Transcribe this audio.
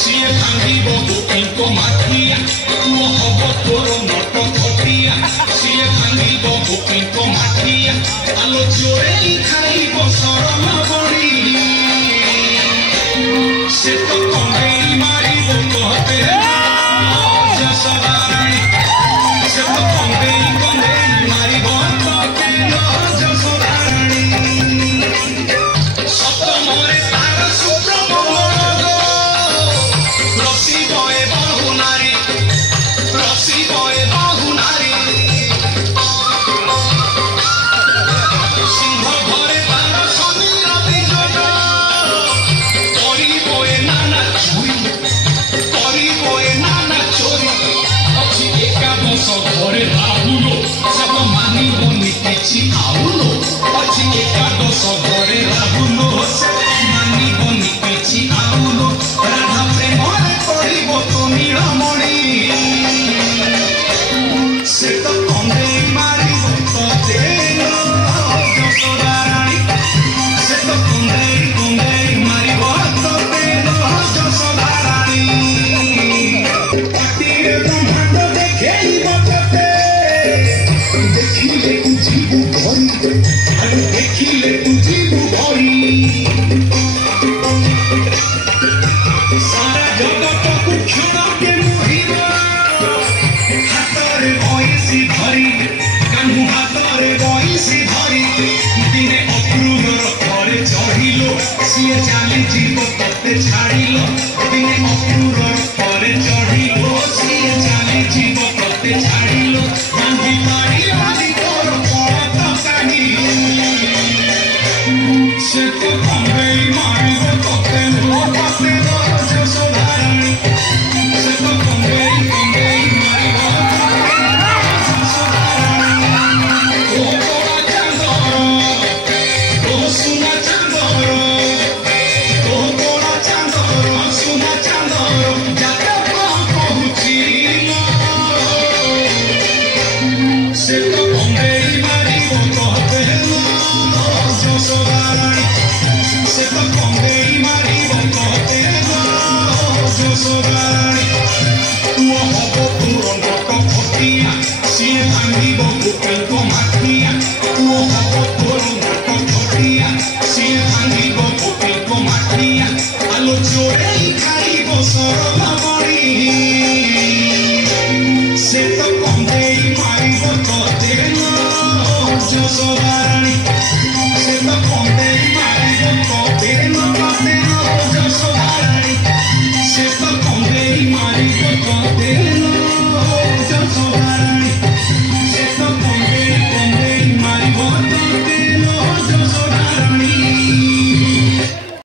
CA भांगिब गोपीको माठिया पुओ hub तोर नट खटिया सीए भांगिब गोपीको माठिया आलो चोरेई खाइब शरण बड़ी से तो कंगेई मारिब कहते जसवाराणी से तो कंगेई कंगेई मारिब कहते जसवाराणी सप्तमरे तार शुक्र मंगल रसिब ए बाहु नारी रसिब ए बाहु नारी सिंह घरे तार शनि रवि जोग करिब ए नाना चोरी करिब ए नाना चोरी अछि एकादश घरे राहुलो सब मानिबनि किछि आउलो अछि एकादश घरे राहुलो मानिबनि किछि आउलो राधा प्रेमरे करिब तो नीलमणि से तो कंगेई मारिब कहते जसोदाराणी से तो कंगेई कंगेई मारिब कहते जसोदाराणी पाटिरे ब्रह्मांड देखेइब कहते देखिले तुझिबु भरी अरे देखिले तुझिबु भरी सारा जगत को क्षण के मोहिबा हातरे बइसी धरी कान्हू हातरे बइसी धरी दिने अक्रूरर घरे चढ़िलो सिए चाली जीव तते छाड़िलो दिने अक्रूरर घरे चढ़िलो सिए चाली जीव तते छाड़िलो बांधी पाड़ी बांधी तोर पड़त काढ़ी से तो कंगेई मारिब कहते जसोदाराणी से तो कंगेई कंगेई मारिब जसोदाराणी ओ तोरा चांदर ओ सुना चांदर ओ तोरा चांदर सुना चांदर जाता पहुँची से तो कंगेई मारिब कहते जसोदाराणी।